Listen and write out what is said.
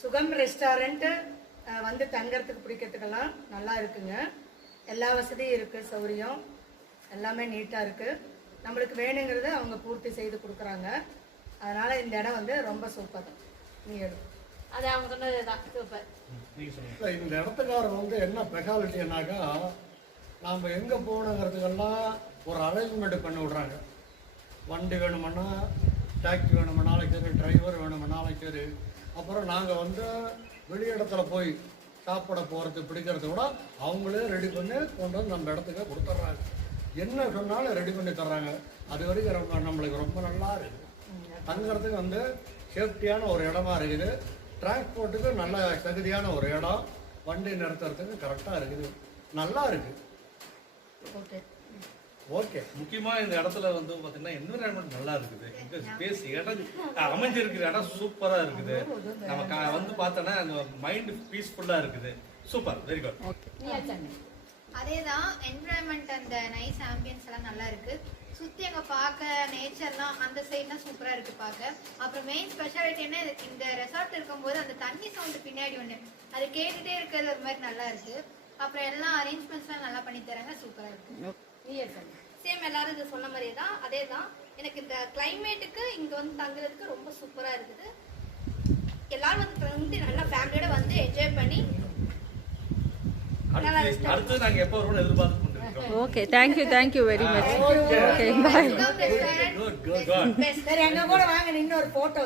சுகம் ரெஸ்டாரண்ட் வந்து தங்கறதுக்கு பிடிக்கிறதுக்கெல்லாம் நல்லா இருக்குங்க. எல்லா வசதியும் இருக்குது, சௌரியம் எல்லாமே நீட்டாக இருக்குது. நம்மளுக்கு வேணுங்கிறது அவங்க பூர்த்தி செய்து கொடுக்குறாங்க. அதனால் இந்த இடம் வந்து ரொம்ப சூப்பர். நீ எடு அது அவங்க சொன்னது தான் சூப்பர். இந்த இடத்துக்காரர் வந்து என்ன ஸ்பெஷாலிட்டினாக்கா, நாம் எங்கே போகணுங்கிறதுக்கெல்லாம் ஒரு அரேஞ்ச்மெண்ட் பண்ணி விட்றாங்க. வண்டி வேணுமென்னா, டாக்ஸி வேணுமென்னாலும் சரி, டிரைவர் வேணுமென்னாலும் சரி. அப்புறம் நாங்கள் வந்து வெளி இடத்துல போய் சாப்பிட போகிறது பிடிக்கிறத விட அவங்களே ரெடி பண்ணி கொண்டு வந்து நம்ம இடத்துக்கு கொடுத்துட்றாங்க. என்ன சொன்னாலும் ரெடி பண்ணி தர்றாங்க. அது வரைக்கும் ரொம்ப நம்மளுக்கு ரொம்ப நல்லா இருக்குது. தங்குறதுக்கு வந்து சேஃப்டியான ஒரு இடமா இருக்குது. டிரான்ஸ்போர்ட்டுக்கு நல்ல தகுதியான ஒரு இடம். வண்டி நிறுத்துறதுக்கு கரெக்டாக இருக்குது. நல்லா இருக்குது. Okay okay. முக்கியமாக இந்த இடத்துல வந்து பார்த்தீங்கன்னா என்விரான்மெண்ட் நல்லா இருக்குது. இங்கே ஸ்பேஸ் இடம் அமைஞ்சிருக்கிற இடம் சூப்பராக இருக்குது. நம்ம வந்து பார்த்தோன்னா அந்த மைண்ட் பீஸ்ஃபுல்லாக இருக்குது. Super, very good. அதே தான் என்விரான்மெண்ட், அந்த நைஸ் ஆம்பியன்ஸ் எல்லாம் நல்லா இருக்கு. சுற்றி அங்கே பார்க்க நேச்சர்லாம் அந்த சைட்லாம் சூப்பராக இருக்கு பார்க்க. அப்புறம் மெயின் ஸ்பெஷாலிட்டி என்ன, இந்த ரெசார்ட் இருக்கும்போது அந்த தண்ணி சவுண்டு பின்னாடி ஒன்று அது கேட்டுகிட்டே இருக்கிறது ஒரு மாதிரி நல்லா இருக்கு. அப்புறம் எல்லா அரேஞ்ச்மெண்ட்ஸ்லாம் நல்லா பண்ணி தராங்க, சூப்பராக இருக்கு. சேம் எல்லாரும் இது சொன்ன மாதிரியே தான், அதே தான். எனக்கு இந்த கிளைமேட்டுக்கு இங்கே வந்து தங்குறதுக்கு ரொம்ப சூப்பராக இருக்குது. எல்லாரும் வந்து நல்லா ஃபேமிலியோட வந்து என்ஜாய் பண்ணி அடுத்து நாங்கள் எப்போ வருவோம்னு எதிர்பார்த்து கொண்டிருக்கோம். Okay, thank you very much. Okay, bye. சரி, எங்க கூட வாங்க, இன்னொரு போட்டோ